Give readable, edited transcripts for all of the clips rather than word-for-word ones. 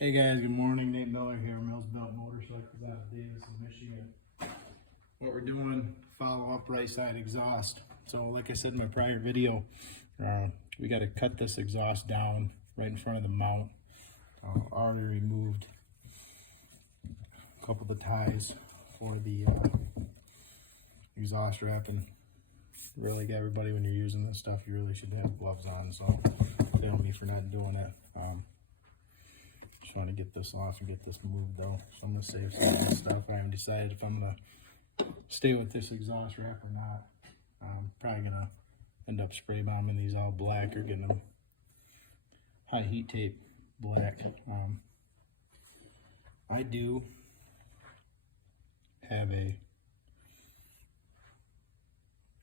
Hey guys, good morning. Nate Miller here, Milzbilt Motorcycles out of Davis, Michigan. What we're doing, follow up right side exhaust. So like I said in my prior video, we got to cut this exhaust down right in front of the mount. Already removed a couple of the ties for the exhaust wrap, and really, everybody, when you're using this stuff, you really should have gloves on. So fail me for not doing it. Trying to get this off and get this moved though, so I'm gonna save some of this stuff. I haven't decided if I'm gonna stay with this exhaust wrap or not. I'm probably gonna end up spray bombing these all black or getting them high heat tape black. I do have a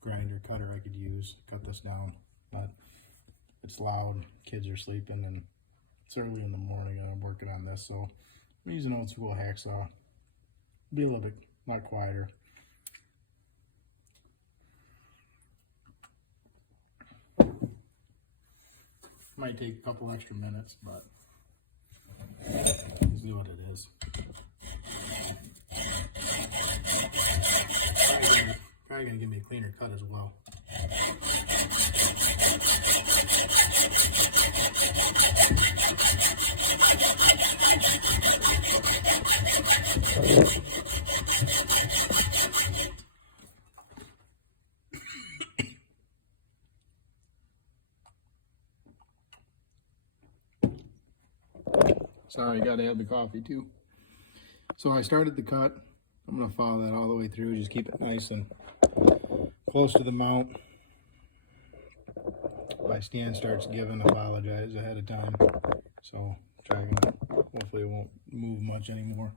grinder cutter I could use to cut this down, but it's loud, kids are sleeping, and it's early in the morning and I'm working on this, so I'm using an old school hacksaw. Be a little bit not quieter. Might take a couple extra minutes, but let's see what it is. Probably gonna give me a cleaner cut as well. Sorry, gotta have the coffee too. So I started the cut. I'm gonna follow that all the way through. Just keep it nice and close to the mount. If my stand starts giving, apologize ahead of time. So hopefully it won't move much anymore.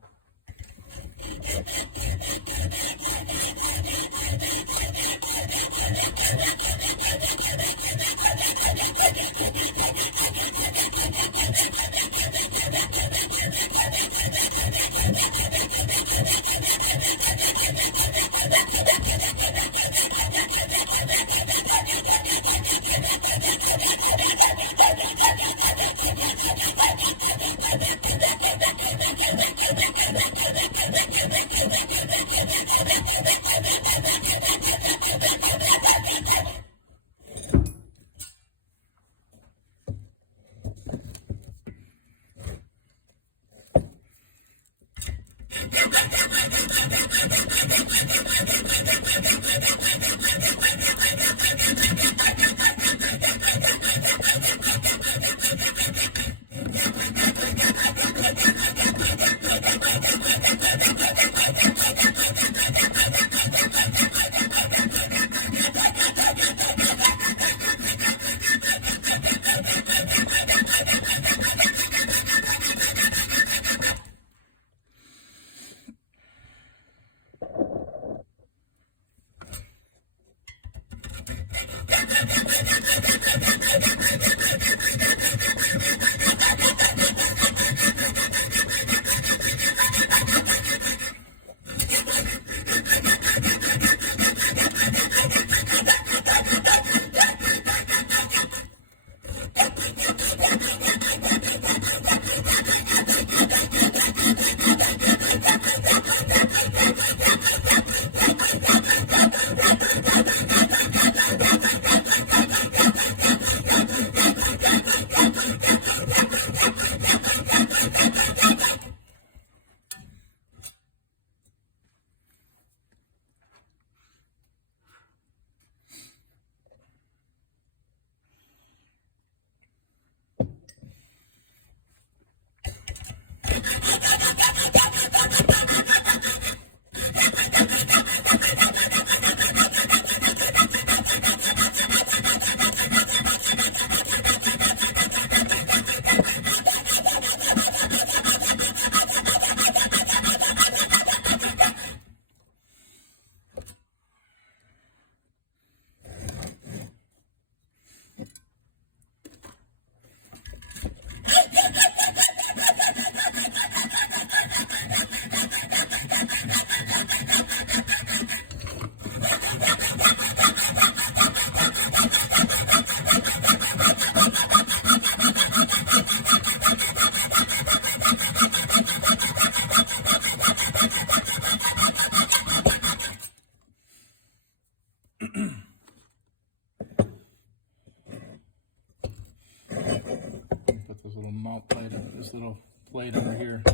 mount plate, this little plate over here. A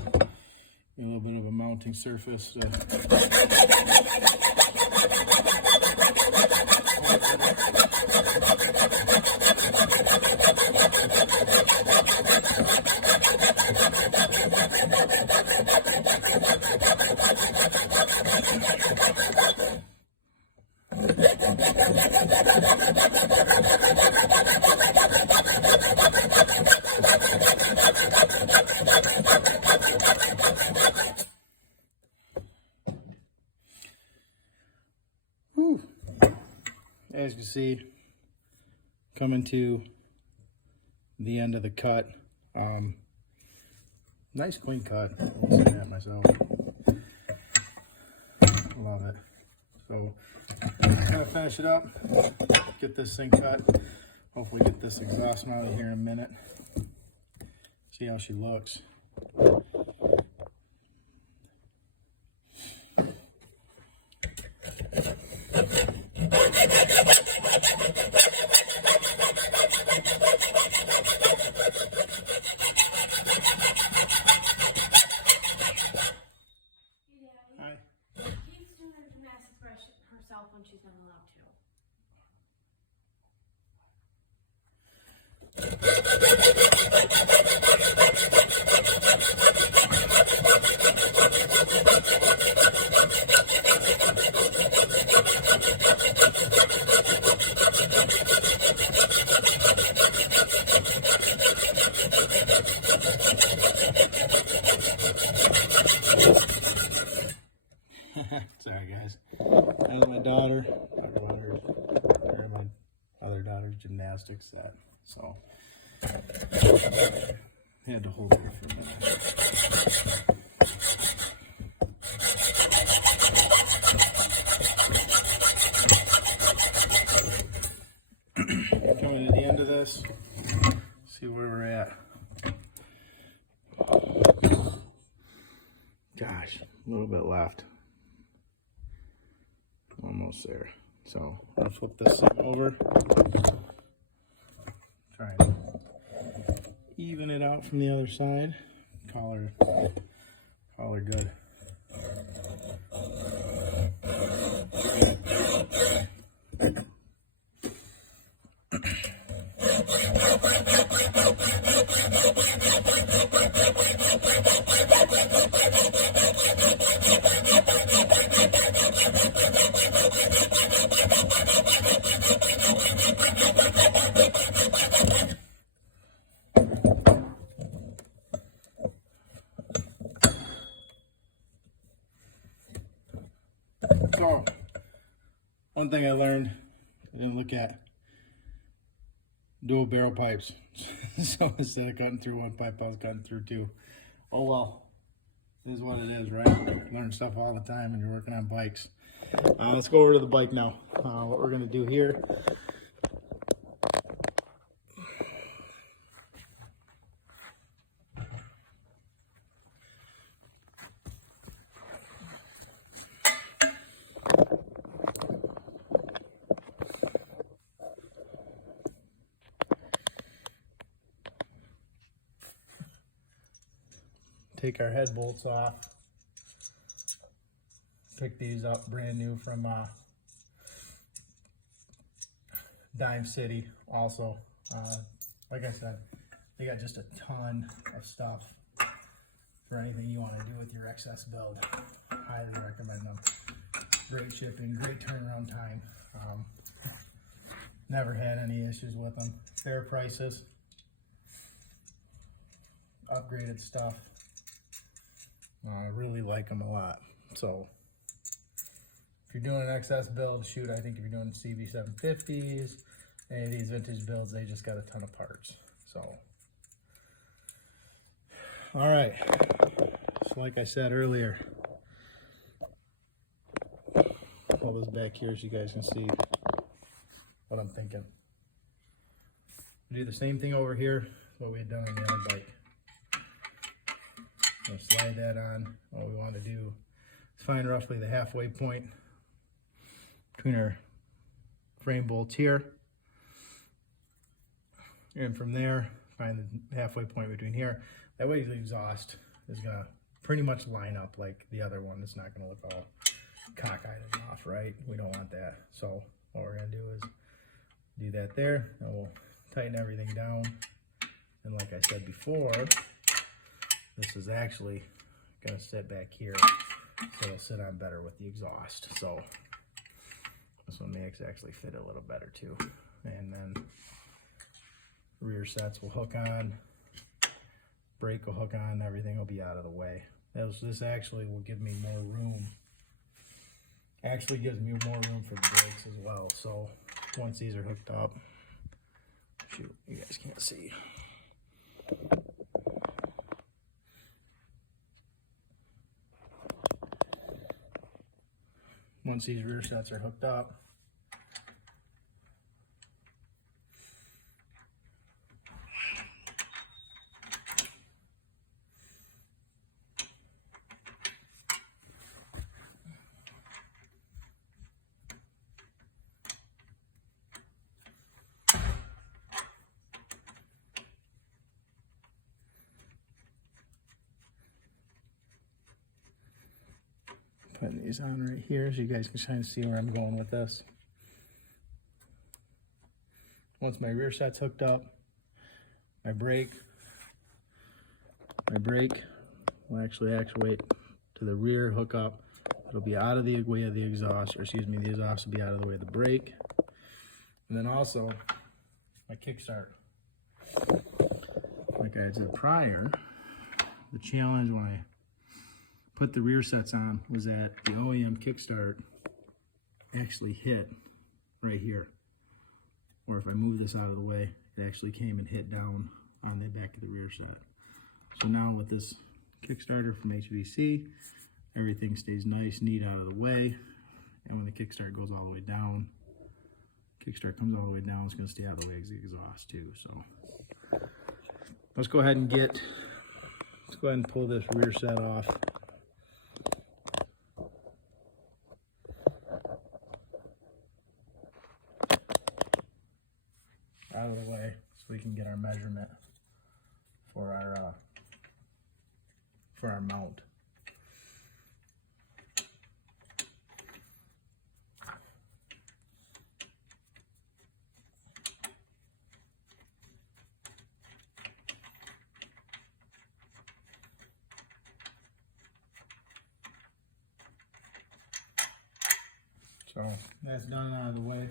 little bit of a mounting surface. Whew. As you can see, coming to the end of the cut. Nice clean cut. I'll say that myself. Love it. So, gonna finish it up. Get this thing cut. Hopefully, get this exhaust mounted here in a minute. See how she looks. When she's not allowed to. Sorry guys. That's my daughter. And my other daughter's gymnastics set. So I had to hold her for a minute. Coming to the end of this. See where we're at. Gosh, a little bit left. Almost there. So I'll flip this thing over. Try and even it out from the other side. Call her good. So, one thing I learned, I didn't look at dual barrel pipes. So instead of cutting through one pipe, I was cutting through two. Oh well, this is what it is, right? Learn stuff all the time when you're working on bikes. Let's go over to the bike now. What we're gonna do here. Take our head bolts off. Pick these up brand new from Dime City also. Like I said, they got just a ton of stuff for anything you want to do with your XS build. Highly recommend them. Great shipping, great turnaround time. Never had any issues with them. Fair prices. Upgraded stuff. I really like them a lot. So if you're doing an XS build, shoot, I think if you're doing CB750s, any of these vintage builds, they just got a ton of parts. So, all right. So like I said earlier, pull this back here so you guys can see what I'm thinking. Do the same thing over here, what we had done on the other bike. We'll slide that on. All we want to do is find roughly the halfway point between our frame bolts here. And from there, find the halfway point between here. That way the exhaust is gonna pretty much line up like the other one. It's not gonna look all cockeyed and off, right? We don't want that. So what we're gonna do is do that there, and we'll tighten everything down. And like I said before, this is actually gonna sit back here, so it'll sit on better with the exhaust. So this one makes actually fit a little better too. And then rear sets will hook on, brake will hook on, everything will be out of the way. This actually will give me more room. Actually gives me more room for the brakes as well. So once these are hooked up, shoot, you guys can't see. Once these rear sets are hooked up, putting these on right here so you guys can kind of see where I'm going with this. Once my rear set's hooked up, my brake will actually actuate to the rear hookup. It'll be out of the way of the exhaust, or excuse me, the exhaust will be out of the way of the brake. And then also my kickstart. Like I said prior, the challenge when I put the rear sets on was that the OEM kickstart actually hit right here. Or if I move this out of the way, it actually came and hit down on the back of the rear set. So now with this Kickstarter from HVC, everything stays nice, neat out of the way. And when the kickstart goes all the way down, kickstart comes all the way down, it's gonna stay out of the way of the exhaust too. So let's go ahead and pull this rear set off. Out of the way so we can get our measurement for our mount. So that's done out of the way.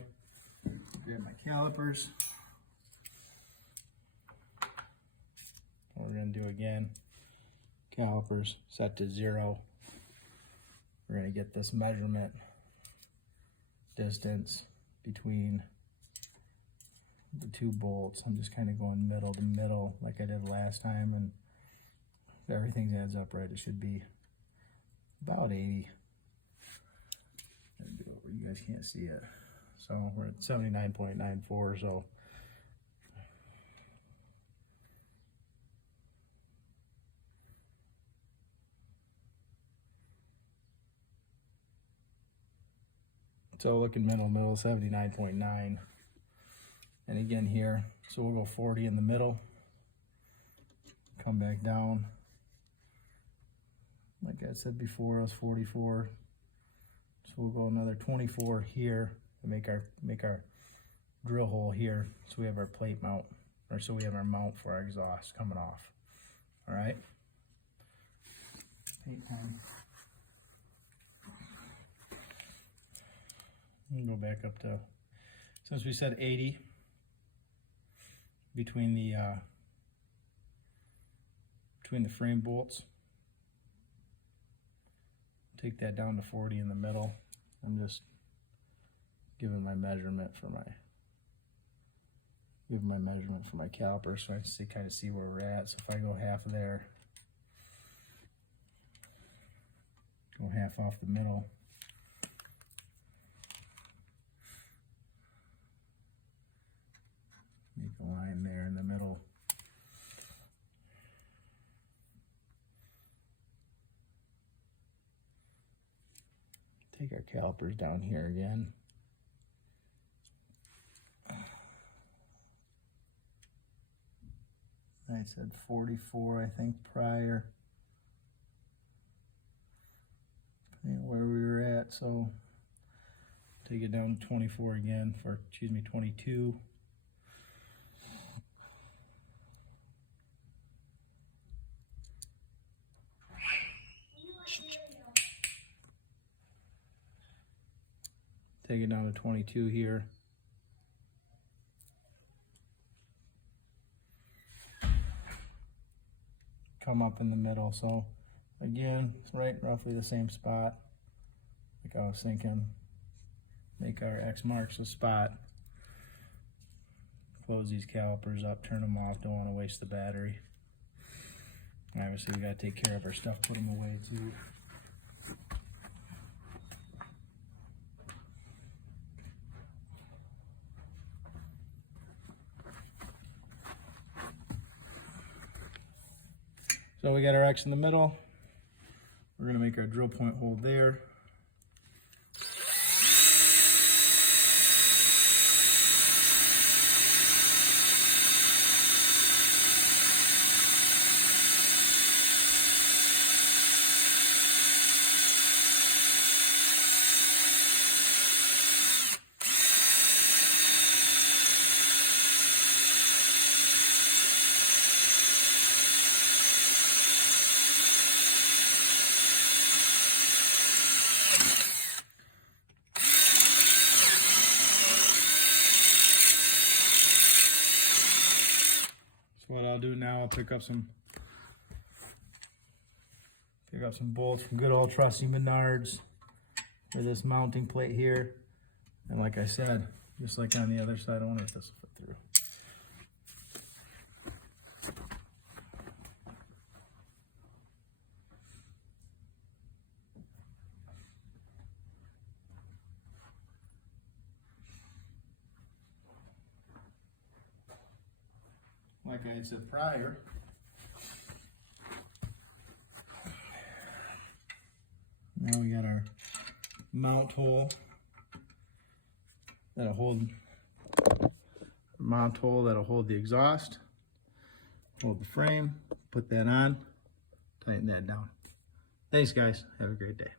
Grab my calipers. What we're going to do again, calipers set to 0. We're going to get this measurement distance between the two bolts. I'm just kind of going middle to middle like I did last time, and if everything adds up right, it should be about 80. Do it where you guys can't see it. So we're at 79.94, so looking middle, 79.9. And again here, so we'll go 40 in the middle, come back down. Like I said before, it was 44. So we'll go another 24 here and make our drill hole here, so we have our plate mount, or so we have our mount for our exhaust coming off. All right. Paint time. We'll go back up to, since we said 80 between the frame bolts, take that down to 40 in the middle. I'm just giving my measurement for my caliper, so I can kind of see where we're at. So if I go half of there, go half off the middle, make a line there in the middle. Take our calipers down here again. I said 44, I think, prior. Depending where we were at, so take it down to 24 again, for, excuse me, 22. Take it down to 22 here. Come up in the middle, so again, it's right roughly the same spot. Like I was thinking, make our X marks the spot. Close these calipers up, turn them off, don't want to waste the battery. Obviously we gotta take care of our stuff, put them away too. So we got our X in the middle. We're gonna make our drill point hold there. So what I'll do now, I'll pick up some bolts from good old trusty Menards for this mounting plate here. And like I said, just like on the other side, I wonder if this will fit through. Like I had said prior, now we got our mount hole that'll hold the exhaust, hold the frame, put that on, tighten that down. Thanks guys, have a great day.